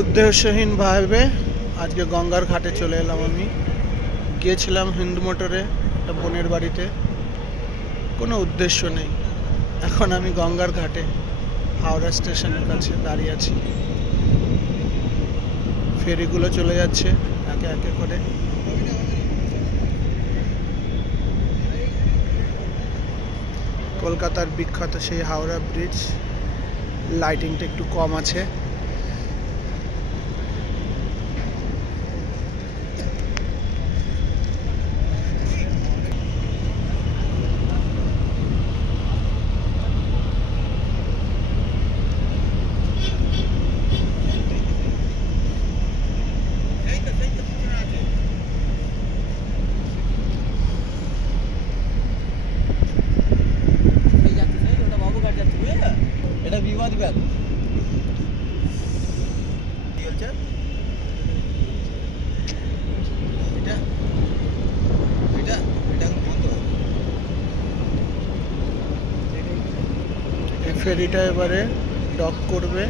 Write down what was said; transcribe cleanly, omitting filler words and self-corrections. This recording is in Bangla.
উদ্দেশ্যহীনভাবে আজকে গঙ্গার ঘাটে চলে এলাম। আমি গিয়েছিলাম হিন্দু মোটরে একটা বোনের বাড়িতে, কোনো উদ্দেশ্য নেই। এখন আমি গঙ্গার ঘাটে হাওড়া স্টেশনের কাছে দাঁড়িয়ে আছি। ফেরিগুলো চলে যাচ্ছে একে একে করে। কলকাতার বিখ্যাত সেই হাওড়া ব্রিজ, লাইটিংটা একটু কম আছে। এটা বিবাদ ব্যাগ কি হচ্ছে এটা এটা এটা বন্ধ। এই ফেরিটা এবারে ডক করবে।